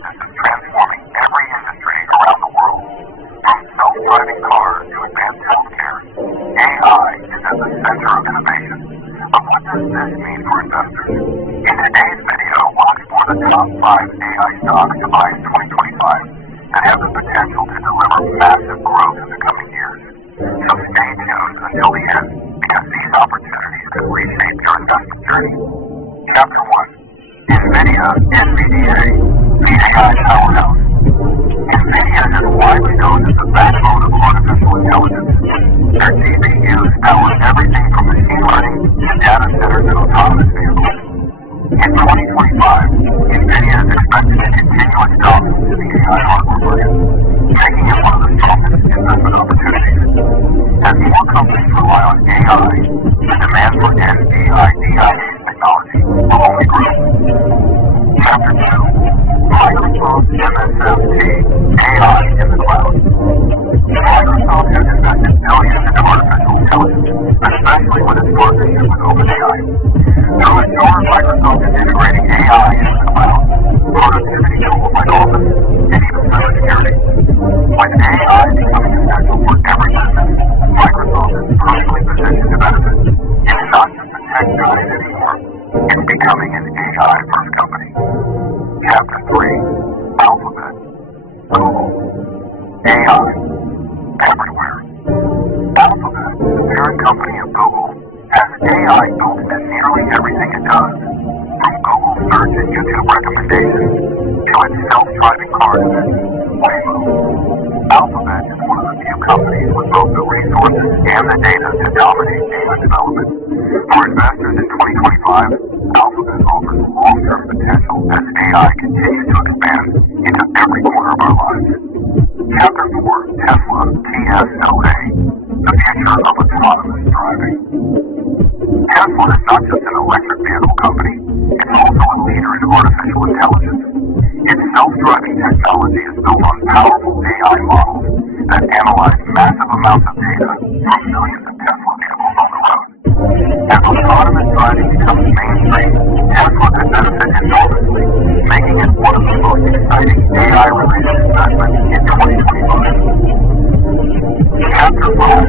intelligence is transforming every industry around the world. From self-driving cars to advanced healthcare, AI is at the center of innovation. But what does this mean for investors? In today's video, we'll explore the top 5 AI stocks to buy in 2025 that have the potential to deliver massive growth in the coming years. So stay tuned until the end, because these opportunities could reshape your investment journey. Chapter 1. NVIDIA, the AI powerhouse. NVIDIA is widely known as the backbone of artificial intelligence. Their GPUs power everything from machine learning to data centers and autonomous vehicles. In 2025, NVIDIA is expected to continue its dominance in the AI hardware market, making it one of the strongest investment opportunities. As more companies rely on AI, the demand for NVIDIA technology will only grow. Chapter 2. Microsoft MSFT, AI in the cloud. Microsoft has invested billions in artificial intelligence, especially with its partnership with OpenAI. Through Azure, Microsoft is integrating AI into the cloud, productivity tools like Office, and even cybersecurity. With AI becoming essential for every business, Microsoft is perfectly positioned to benefit. It's not just a tech giant anymore, it's becoming an AI-first company. Chapter 3. Alphabet. Google. AI. Everywhere. Alphabet, the parent company of Google, has AI built into nearly everything it does, from Google search and YouTube recommendations to its self-driving car assistant, Waymo. Alphabet is one of the few companies with both the resources and the data to dominate AI development. For investors in 2025, Alphabet offers long-term potential as AI continues to expand into every corner of our lives. Chapter 4. Tesla, TSLA, the future of autonomous driving. Tesla is not just an electric vehicle company, it's also a leader in artificial intelligence. Its self-driving technology is built on powerful AI models that analyze massive amounts of data from millions of Tesla vehicles on the road. As autonomous driving becomes mainstream, Tesla could benefit enormously, making it one of the most exciting AI-related investments in 2025. Chapter 5.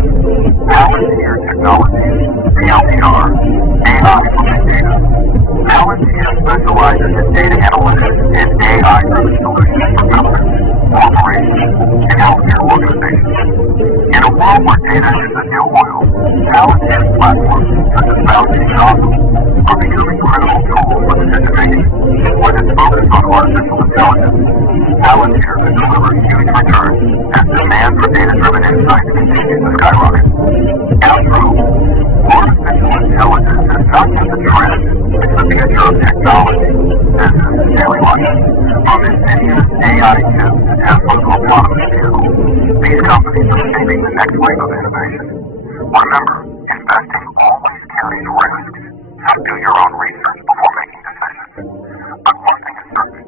Palantir Technologies, PLTR, AI from data. Palantir specializes in data analytics and AI-driven solutions for governments, corporations, and healthcare organizations. In a world where data is the new oil, Palantir's platforms, such as Foundation Office, are becoming critical tools for decision-making. With its focus on artificial intelligence, Palantir can deliver huge returns as demand for data-driven insights continues to skyrocket. And true, artificial intelligence is not just a trend, it's the future of technology, business, and daily life. From NVIDIA's AI chips to Tesla's autonomous vehicles, these companies are shaping the next wave of innovation. Remember, investing always carries risks, so do your own research before making decisions. But one thing is certain,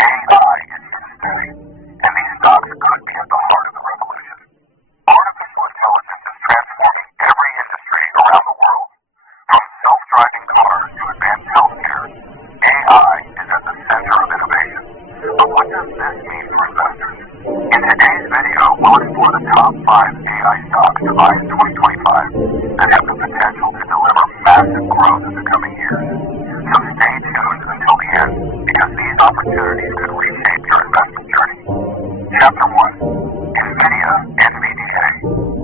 AI is here to stay, and these stocks could be at the heart of the revolution. Artificial intelligence is transforming every industry around the world. From self-driving cars to advanced healthcare, AI is at the center of innovation. But what does this mean for investors? In today's video, we'll explore the top 5 AI stocks to buy in 2025 that have the potential to deliver massive growth in the coming years. So stay tuned until the end, because these opportunities could reshape your investment journey. Chapter 1. NVIDIA,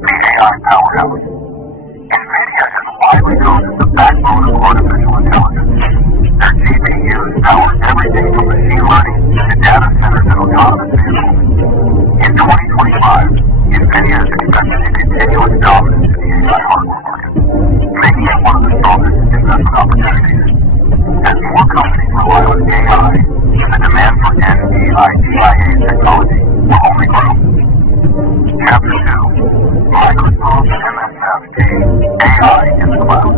the AI powerhouse. NVIDIA is widely known as the backbone of artificial intelligence. Their GPUs power everything from machine learning to data centers and autonomous vehicles. In 2025, NVIDIA is expected to continue its dominance in the AI hardware market, making it one of the strongest investment opportunities. As more companies rely on AI, the demand for NVIDIA technology will only grow. Chapter 2. Microsoft MSFT, AI in the cloud.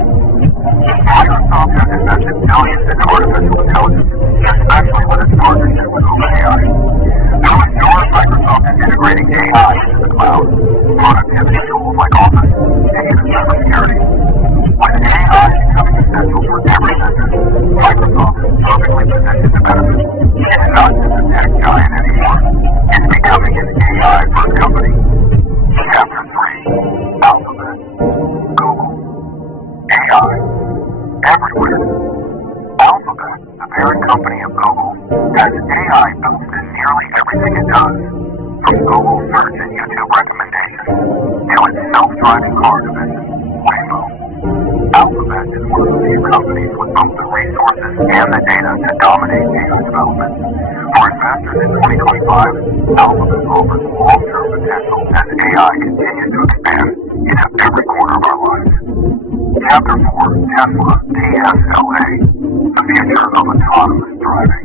Microsoft has invested billions in artificial intelligence, especially with its partnership with OpenAI. Through Azure, Microsoft is integrating AI into the cloud, productivity tools like Office, and even cybersecurity. With AI becoming essential for every business, Microsoft is perfectly positioned to benefit. It's not just a tech giant anymore. It's becoming an AI-first company. Chapter 3, Alphabet, Google, AI, everywhere. Alphabet, the parent company of Google, has AI built into nearly everything it does, from Google search and YouTube recommendations to its self-driving car division, Waymo. Alphabet is one of the few companies with both the resources and the data to dominate AI development. For investors in 2025, Alphabet offers long-term potential as AI continues to expand into every corner of our lives. Chapter 4, Tesla, TSLA, the future of autonomous driving.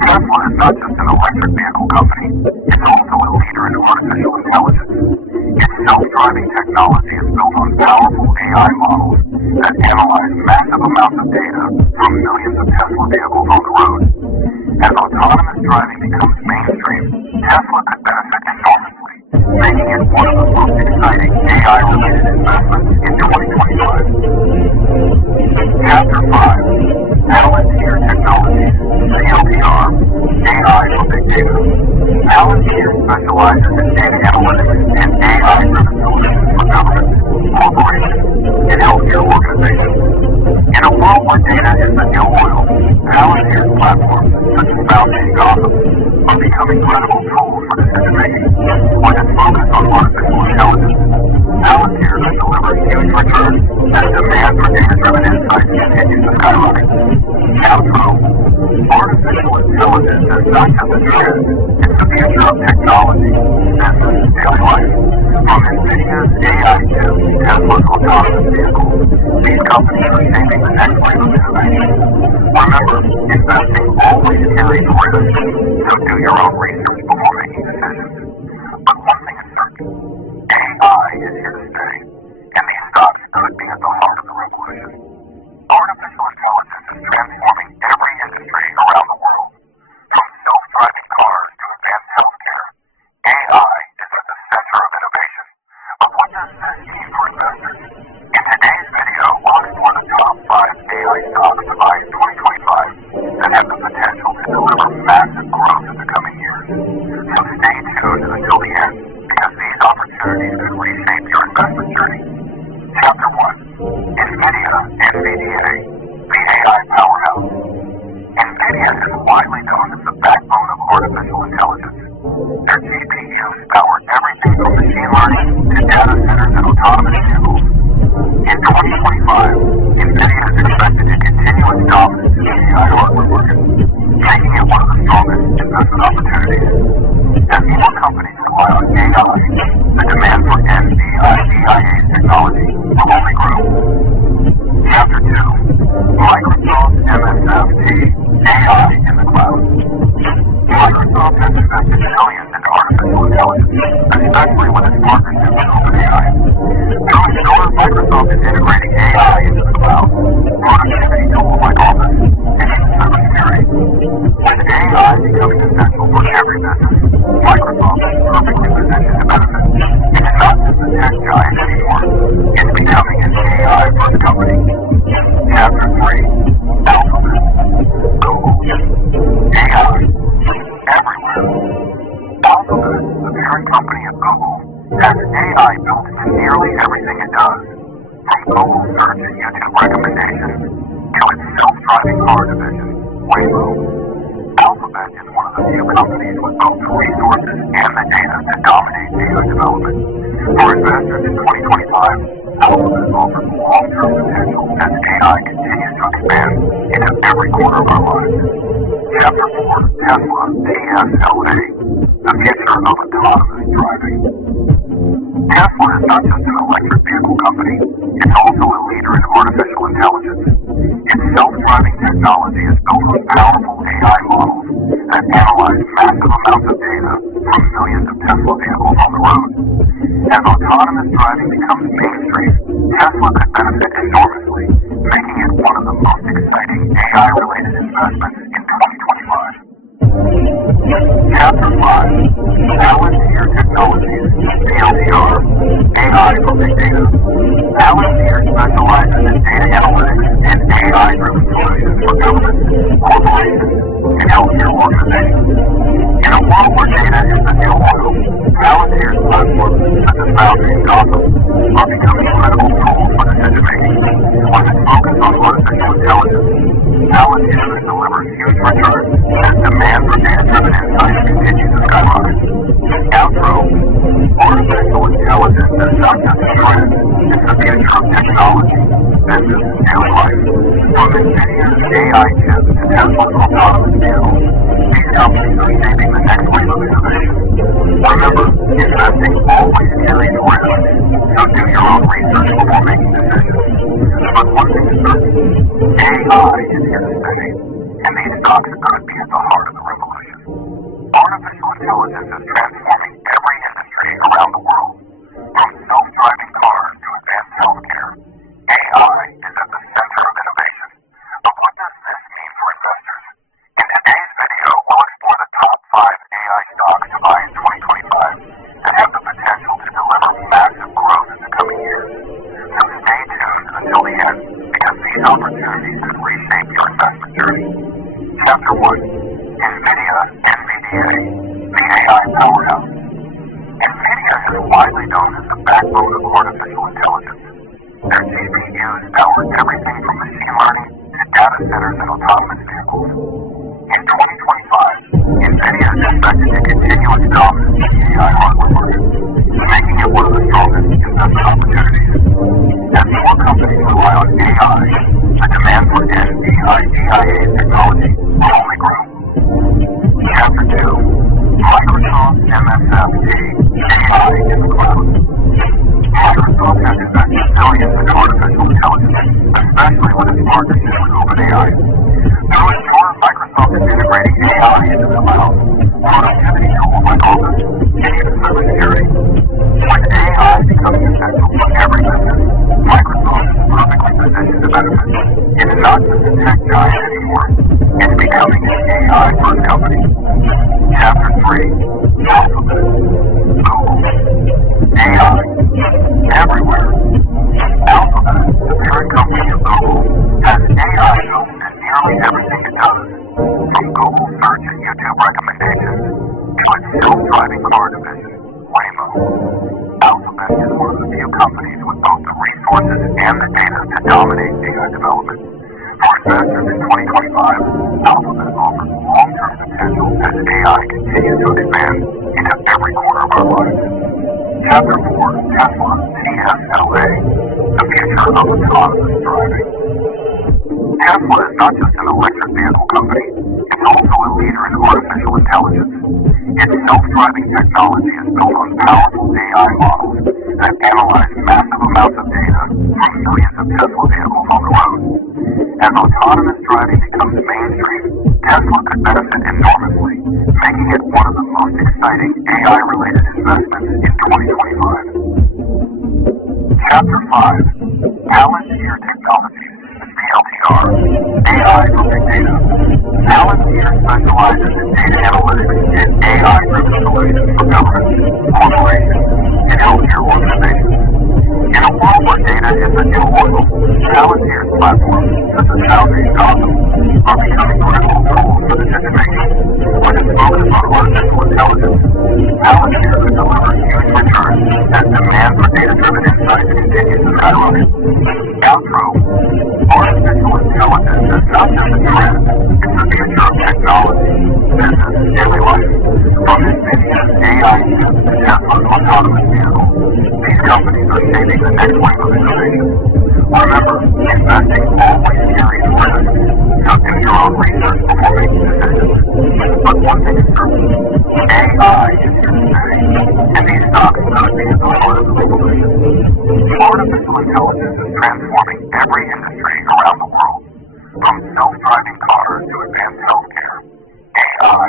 Tesla is not just an electric vehicle company, it's also a leader in artificial intelligence. Its self-driving technology is built on powerful AI models that analyze massive amounts of data from millions of Tesla vehicles on the road. As autonomous driving becomes mainstream, Tesla could benefit enormously, making it one of the most exciting AI-related investments in 2025. Chapter 5, Palantir Technologies, CLTR, AI for Big Data. Palantir specializes in data analytics and AI-driven solutions for governments, corporations, and healthcare organizations. In a world where data is the new oil, Palantir's platforms, such as Foundation Gotham, are becoming credible tools for decision-making. With its focus on artificial intelligence, Palantir has delivered huge returns as demand for data-driven insights continues to skyrocket. Outro, artificial intelligence is not just a trend, it's the future of technology, business, and daily life. From NVIDIA's AI chip to Tesla's autonomous vehicles, these companies are shaping the next wave of innovation. Remember, investing always carries risk, so do your own research before making decisions. But one thing is certain, AI is here to stay, and these stocks could be at the heart of the revolution. Artificial intelligence is transforming every industry around the world. From self-driving cars to advanced healthcare, AI is at the center of innovation. But what does this mean for investors? In today's video, we'll explore the top 5 AI stocks of 2025 that have the potential to deliver massive growth in the coming years. So stay tuned until the end, because these opportunities could reshape your investment journey. Chapter 1, NVIDIA, the AI powerhouse. NVIDIA is widely known as the backbone of artificial intelligence. Their GPUs power everything from machine learning to data centers and autonomous vehicles. In 2025, NVIDIA is expected to continue its dominance in the AI hardware market, making it one of the strongest investment opportunities. As more companies rely on AI, the demand for NVIDIA's technology will only grow. Chapter 2, Microsoft MSFT, AI in the cloud. Microsoft has invested billions in artificial intelligence, especially with its partnership with OpenAI. To ensure Microsoft is integrating AI into the cloud, productivity tools like Office, and cybersecurity. With AI becoming essential for every business, Microsoft is perfectly positioned to benefit. It's not just a tech giant anymore, it's becoming an AI-first company. Chapter 3, Alphabet, Google, AI, everywhere. Alphabet, the parent company of Google, has AI built into nearly everything it does, from Google search and YouTube recommendations to its self-driving car division, Waymo. Alphabet is one of the few companies with both the resources and the data to dominate data development. For investors in 2025, Alphabet offers long-term potential as AI continues to expand into every corner of our lives. Chapter 4, Tesla, TSLA, the future of autonomous driving. Tesla is not just an electric vehicle company, it's also a leader in artificial intelligence. Its self-driving technology is built on powerful AI models that analyze massive amounts of data from millions of Tesla vehicles on the road. As autonomous driving becomes mainstream, Tesla could benefit enormously, making it one of the most exciting AI-related investments in 2025. Chapter 5, Palantir Technologies, CLTR, AI for Big Data. Palantir specializes in data analytics and AI-driven solutions for governments, corporations, and healthcare organizations. In a world where data is the new oil, Palantir's platforms, such as Boundary and Gotham, are becoming critical tools for decision making. With its focus on artificial intelligence, Palantir can deliver huge returns as demand for data-driven insights continues to skyrocket. Outro: artificial intelligence is not just a trend, it's the future of technology, business, and daily life. From NVIDIA's AI chips to Tesla's autonomous vehicles, these companies are shaping the next wave of innovation. Remember, investing always carries risk, so do your own research before making decisions. But one thing is certain, AI is here to stay, and these stocks are going to be at the heart of the revolution. Artificial intelligence is transforming every industry around the world. From self-driving cars to advanced healthcare, AI is at the center of innovation. But what does this mean for investors? In today's video, we'll explore the top 5 AI stocks to buy in 2025 that have the potential to deliver massive growth in the coming years. So stay tuned until the end, because these opportunities could reshape your investment journey. Chapter 1: NVIDIA, the AI powerhouse. NVIDIA is widely known as the backbone of artificial intelligence. Their GPUs power everything from machine learning to data centers and autonomous vehicles. In 2025, NVIDIA is expected to continue its dominance in the AI hardware market, making it one of the strongest investment opportunities. As more companies rely on AI, the demand for NVIDIA technology will only grow. Chapter 2: Microsoft MSFT, AI in the cloud. Microsoft has invested billions in artificial intelligence, especially with its partnership with OpenAI. Through its work, Microsoft is integrating AI into the cloud, productivity tools like Office, and even cybersecurity. With AI becoming essential for every business, Microsoft is perfectly positioned to benefit. It's not just a tech giant anymore, it's becoming an AI-first company. Chapter 3: Alphabet, Google, AI, everywhere. Alphabet, the parent company of Google, has AI built into nearly everything it does, from Google search and YouTube recommendations to its self-driving car division, Waymo. Alphabet is one of the few companies with both the resources and the data to dominate AI development. For investors in 2025, Alphabet offers long-term potential as AI continues to expand into every corner of our lives. Chapter 4: Tesla, TSLA, the future of autonomous driving. Tesla is not just an electric vehicle company, it's also a leader in artificial intelligence. Its self-driving technology is built on powerful AI models that analyze massive amounts of data from millions of Tesla vehicles on the road. As autonomous driving becomes mainstream, Tesla could benefit enormously, making it one of the most exciting AI-related investments in 2025. Chapter 5: Palantir Technologies, PLTR, AI for Big Data. Palantir specializes in data analytics and AI-driven solutions for governments, corporations, and healthcare organizations. In a world where data is the new oil, Palantir's platforms, such as Boundary and Gotham, are becoming critical tools for decision making. With its focus on artificial intelligence, Palantir could deliver huge returns as demand for data-driven insights continues to skyrocket. Outro: artificial intelligence is not just a trend, it's the future of technology, business, and daily life. From NVIDIA's AI chips to Tesla's autonomous vehicles, these companies are shaping the next wave of innovation. Remember, investing always carries risk, so do your own research before making decisions. But one thing is certain, AI is here to stay, and these stocks could be at the heart of the revolution. Artificial intelligence is transforming every industry around the world. From self-driving cars to advanced healthcare, AI